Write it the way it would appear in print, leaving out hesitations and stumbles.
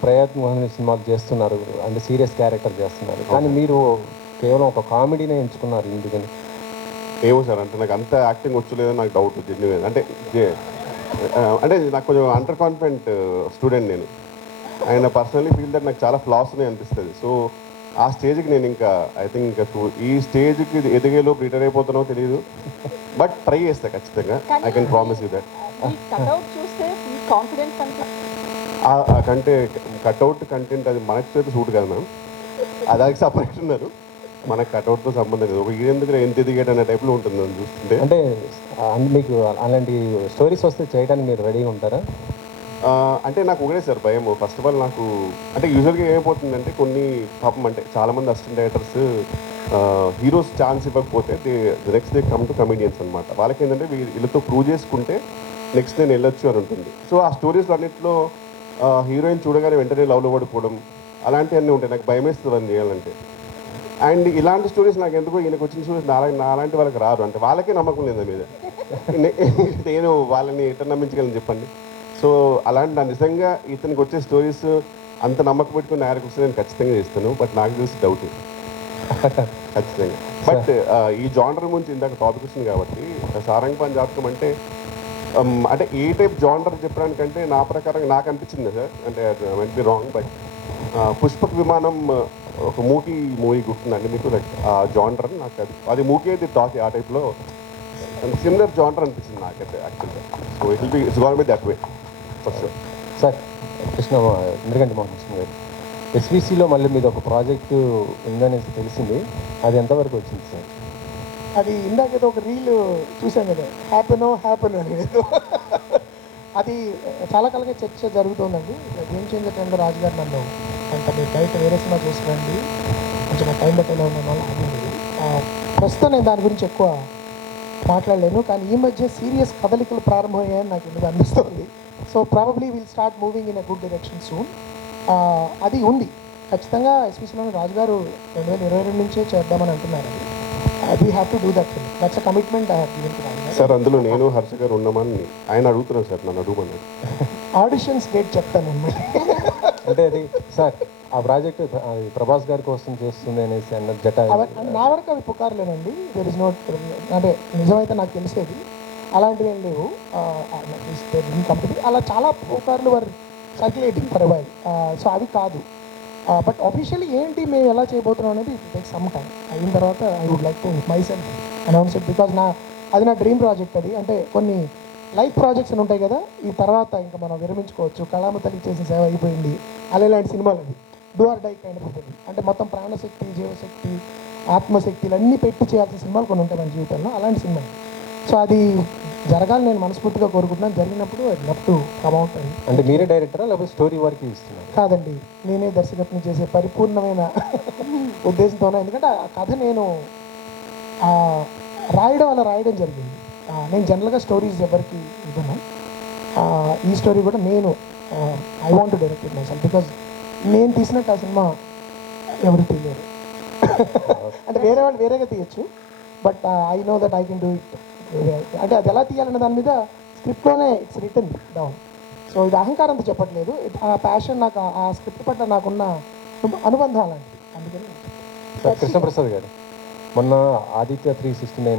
ప్రయత్ మోహన్ సినిమాలు చేస్తున్నారు, అంటే సీరియస్ క్యారెక్టర్ చేస్తున్నారు, కానీ మీరు కేవలం ఒక కామెడీనే ఎంచుకున్నారు ఎందుకని? ఏమో సార్, అంటే నాకు అంత యాక్టింగ్ వచ్చలేదని నాకు డౌట్ జెన్యున్. అంటే నాకు కొంచెం అండర్ కాన్ఫిడెంట్ స్టూడెంట్ నేను. అండ్ పర్సనలీ ఫీల్ దట్ నాకు చాలా ఫ్లాస్ ఉన్నాయి అనిపిస్తుంది. సో ఆ స్టేజ్కి నేను ఇంకా ఐ థింక్ ఇంకా ఈ స్టేజ్కి ఎదిగేలో రిటైర్ అయిపోతానో తెలియదు, బట్ ట్రై చేస్తా ఖచ్చితంగా. I can promise you that. కంటే కట్అవుట్ కంటెంట్ అది మనకి చేతి సూట్ కదా మ్యామ్, అదానికి సపరేట్ ఉన్నారు. మనకు కట్అవుట్తో సంబంధం లేదు. ఒక ఎందుకు ఎంత ఎదిగేట అనే టైప్లో ఉంటుంది అని చూస్తుంటే. అంటే మీకు అలాంటి స్టోరీస్ వస్తే చేయడానికి మీరు రెడీగా ఉంటారా? అంటే నాకు ఒకటే సార్ భయం. ఫస్ట్ ఆఫ్ ఆల్ నాకు అంటే యూజువల్గా ఏమైపోతుందంటే కొన్ని పాపం అంటే చాలామంది అసిస్టెంట్ డైరెక్టర్స్ హీరోస్ ఛాన్స్ ఇవ్వకపోతే next day come to comedians అనమాట. వాళ్ళకి ఏంటంటే వీళ్ళతో ప్రూవ్ చేసుకుంటే నెక్స్ట్ నేను వెళ్ళొచ్చు అని ఉంటుంది. సో ఆ స్టోరీస్ అన్నింటిలో హీరోయిన్ చూడగానే వెంటనే లవ్లో పడిపోవడం అలాంటివన్నీ ఉంటాయి. నాకు భయం వేస్తుంది అని చేయాలంటే. అండ్ ఇలాంటి స్టోరీస్ నాకు ఎందుకో ఈయనకు వచ్చిన స్టోరీస్ నాలాంటి వాళ్ళకి రారు. అంటే వాళ్ళకే నమ్మకం లేదు మీద. నేను వాళ్ళని ఎట్లా నమ్మించగలను చెప్పండి. సో అలాంటి నా నిజంగా ఇతనికి వచ్చే స్టోరీస్ అంత నమ్మకం పెట్టుకుని ఆయనకు వస్తే నేను ఖచ్చితంగా చేస్తాను. బట్ నాకు తెలిసి డౌట్ ఖచ్చితంగా. బట్ ఈ జానర్ గురించి ఇందాక టాపిక్ వచ్చింది కాబట్టి సారంగపాణి జాతకం అంటే అంటే ఏ టైప్ జానర్ చెప్పడానికంటే నా ప్రకారం నాకు అనిపించింది సార్, అంటే meant be wrong, but Pushpak విమానం ఒక మూవీ గుర్తుందండి మీకు? లైక్ ఆ జానర్ నాకు అది మూకీ అయితే టాక్ ఆ టైప్లో సిమిలర్ జానర్ అనిపించింది నాకైతే యాక్చువల్గా. So it's gonna be that way for sure. Sir ఎందుకంటే మోహన్ కృష్ణ గారు ఎస్విసిలో మళ్ళీ మీద ఒక ప్రాజెక్టు ఉందనేసి తెలిసింది, అది ఎంతవరకు వచ్చింది సార్? అది ఇందాకేదో ఒక రీల్ చూసాం కదా, హ్యాపెనో అని ఏదో. అది చాలా కాలంగా చర్చ జరుగుతుందండి. గేమ్ చేంజర్ టైంలో రాజుగారు నన్ను అంత మీరు బయట వేరే సినిమా చూసుకోండి, కొంచెం నా టైం బట్టి ఉన్న వల్ల ఆగింది. ప్రస్తుతం నేను దాని గురించి ఎక్కువ మాట్లాడలేను, కానీ ఈ మధ్య సీరియస్ కదలికలు ప్రారంభమయ్యాయని నాకు ఎందుకు అనిపిస్తుంది. So probably will start moving in a good direction soon. అది ఉంది ఖచ్చితంగా. ఎస్పీసీలోని రాజుగారు 2022 నుంచే చేద్దామని అంటున్నారు. We have to do that film. That's a commitment I have given to రాజుగారు. సార్ అందులో నేను హర్ష గారు ఉన్నామని ఆయన అడుగుతున్నాను సార్, నన్ను అడుగుమన్నాడు. ఆడిషన్స్ డేట్ చెప్తాను అనమాట. అంటే అది సార్ ఆ ప్రాజెక్టు ప్రభాస్ గారి కోసం చేస్తుంది అనేసి అన్న జట నా వరకు అవి పుకార్లేనండి. దెర్ ఇస్ నోట్, అంటే నిజమైతే నాకు తెలిసేది అలాంటివి ఏం లేవు. కంపెనీ అలా చాలా పుకార్లు వర్ సర్క్యులేటింగ్ ఫర్ వైల్. సో అవి కాదు. బట్ ఆఫీషియల్లీ ఏంటి మేము ఎలా చేయబోతున్నాం అనేది ఇట్ టేక్ సమ్ టైం. అయిన తర్వాత I would like to myself announce it, because అది నా డ్రీమ్ ప్రాజెక్ట్. అది అంటే కొన్ని లైఫ్ ప్రాజెక్ట్స్ అని ఉంటాయి కదా, ఈ తర్వాత ఇంకా మనం విరమించుకోవచ్చు, కళామ తల్లికి చేసిన సేవ అయిపోయింది అలాంటి సినిమాలు. అది do or die kind of ఉంటుంది. అంటే మొత్తం ప్రాణశక్తి, జీవశక్తి, ఆత్మశక్తిలు అన్నీ పెట్టి చేయాల్సిన సినిమాలు కొన్ని ఉంటాయి మన జీవితంలో, అలాంటి సినిమాలు. సో అది జరగాలి నేను మనస్ఫూర్తిగా కోరుకుంటున్నాను. జరిగినప్పుడు అది లవ్ టు కమ్ అవుట్. అంటే మీరే డైరెక్టరా లేకపోతే స్టోరీ వరకు ఇస్తున్నారు? కాదండి, నేనే దర్శకత్వం చేసే పరిపూర్ణమైన ఉద్దేశంతోనే. ఎందుకంటే ఆ కథ నేను రాయడం జరిగింది. నేను జనరల్గా స్టోరీస్ ఎవరికి ఇవ్వను. ఈ స్టోరీ కూడా నేను I want to direct it my self, because నేను తీసినట్టు ఆ సినిమా ఎవరు తీయలేరు. అంటే వేరే వాళ్ళు వేరేగా తీయచ్చు, but I know that I can do it. అంటే అది ఎలా తీయాలన్న దాని మీద స్క్రిప్ట్లోనే ఇట్స్ రిటన్ డౌన్. సో ఇది అహంకారంతో చెప్పట్లేదు, ఆ ప్యాషన్, నాకు ఆ స్క్రిప్ట్ పట్ల నాకున్న అనుబంధం అలాంటిది. అందుకని కృష్ణప్రసాద్ గారు మొన్న ఆదిత్య 369